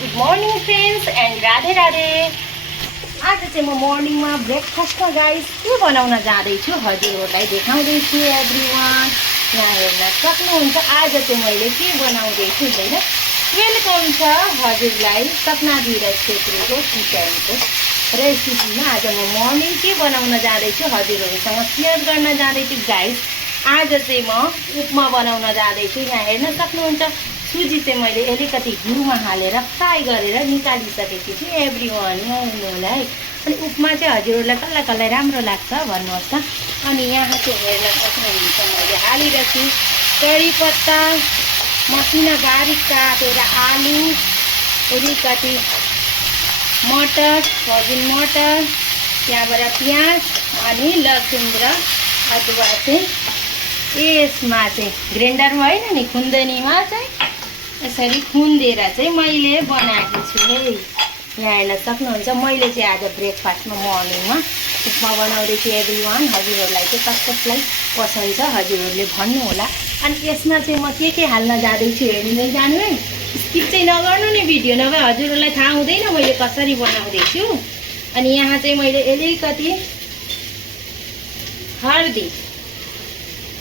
Good morning friends and Radhe Radhe. आज चाहिँ म मर्निङमा ब्रेकफास्टमा गाइस के बनाउन जाँदैछु हजुरहरूलाई देखाउँदैछु। एभ्रिवान यहाँ हेर्न सक्नुहुन्छ आज चाहिँ मैले के बनाउँदैछु होइन। वेलकम छ हजुरलाई सपना धीरज छेत्रीको किचनको रेसिपीमा। आज म मर्निङ के बनाउन जाँदैछु हजुरहरूसँग सेयर गर्न जाँदैछु गाइस। आज चाहिँ म उपमा बनाउन जाँदैछु। यहाँ हेर्न सक्नुहुन्छ सुजी चाहिँ मैले अलिकति घिउमा हालेर फ्राई गरेर निकालिसकेको छु एभ्रिवान हेर्नु होला है। अनि उपमा चाहिँ हजुरहरूलाई कसलाई कसलाई राम्रो लाग्छ भन्नुहोस् त। अनि यहाँ चाहिँ हेर्न सक्नुहुन्छ मैले हालिरहेछु कडी पत्ता, मसिनो बारीक काटेर आलु, अलिकति मटर, भर्जिन मटर, त्यहाँबाट प्याज अनि लसुन र अदुवा चाहिँ यसमा चाहिँ ग्राइन्डरमा होइन नि खुन्दनीमा चाहिँ यसरी खुन्देर चाहिँ मैले बनाएको छु है। यहाँ हेर्न सक्नुहुन्छ मैले चाहिँ आज ब्रेकफास्टमा मर्निङमा उपमा बनाउँदैछु एभ्रिवान। हजुरहरूलाई चाहिँ कसलाई पसन्द छ हजुरहरूले भन्नुहोला। अनि यसमा चाहिँ म के हाल्न जाँदैछु हेर्दै जानु है, स्किप चाहिँ नगर्नु नि भिडियो, नभए हजुरहरूलाई थाहा हुँदैन मैले कसरी बनाउँदैछु। अनि यहाँ चाहिँ मैले अलिकति हर्दी,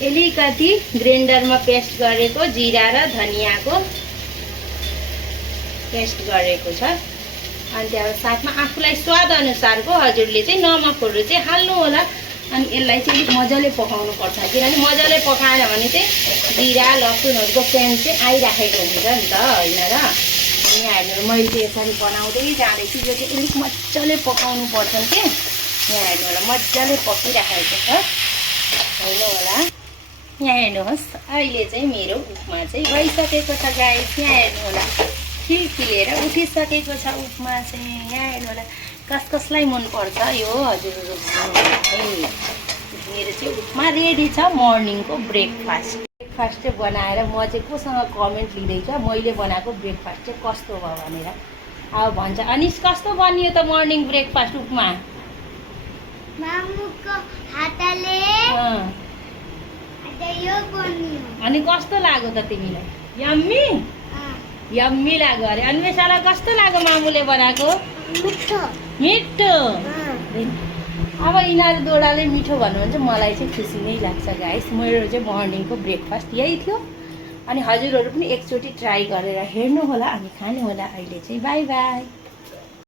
अलिकति ग्राइन्डरमा पेस्ट गरेको जिरा र धनियाँको पेस्ट गरेको छ। अनि त्यहाँबाट साथमा आफूलाई स्वाद अनुसारको हजुरले चाहिँ नमकहरू चाहिँ हाल्नु होला। अनि यसलाई चाहिँ अलिक मजाले पकाउनु पर्छ, किनभने मजाले पकाएन भने चाहिँ जिरा लसुनहरूको सेन्ट चाहिँ आइराखेको हुन्छ नि त होइन र। यहाँ हेर्नु मैले चाहिँ यसरी बनाउँदै जाँदैछु, जो चाहिँ अलिक मजाले पकाउनु पर्छ कि। यहाँ हेर्नु होला मजाले पकिराखेको छ हेर्नु होला। यहाँ हेर्नुहोस् अहिले चाहिँ मेरो उपमा चाहिँ भइसकेको छ गाइस। यहाँ हेर्नु होला खिलेर उठिसकेको छ उपमा चाहिँ। यहाँ हेर्नु होला कसलाई मनपर्छ यो हजुरहरू है। मेरो चाहिँ उपमा रेडी छ मर्निङको ब्रेकफास्ट। ब्रेकफास्ट चाहिँ बनाएर म चाहिँ कोसँग कमेन्ट लिँदैछ मैले बनाएको ब्रेकफास्ट चाहिँ कस्तो भयो भनेर अब भन्छ। अनिस कस्तो बनियो त मर्निङ ब्रेकफास्ट उपमा? मामुको हातले यो बनियो। अनि कस्तो लाग्यो त तिमीलाई? यम्मी यम्मी लाग्यो अरे। अन्वेषालाई कस्तो लाग्यो मामुले बनाएको? मिठो मिठो। अब यिनीहरू दोडाले मिठो भन्नुहुन्छ मलाई चाहिँ खुसी नै लाग्छ गाइस। मेरो चाहिँ मर्निङको ब्रेकफास्ट यही थियो। अनि हजुरहरू पनि एकचोटि ट्राई गरेर हेर्नु होला अनि खानु होला। अहिले चाहिँ बाई बाई।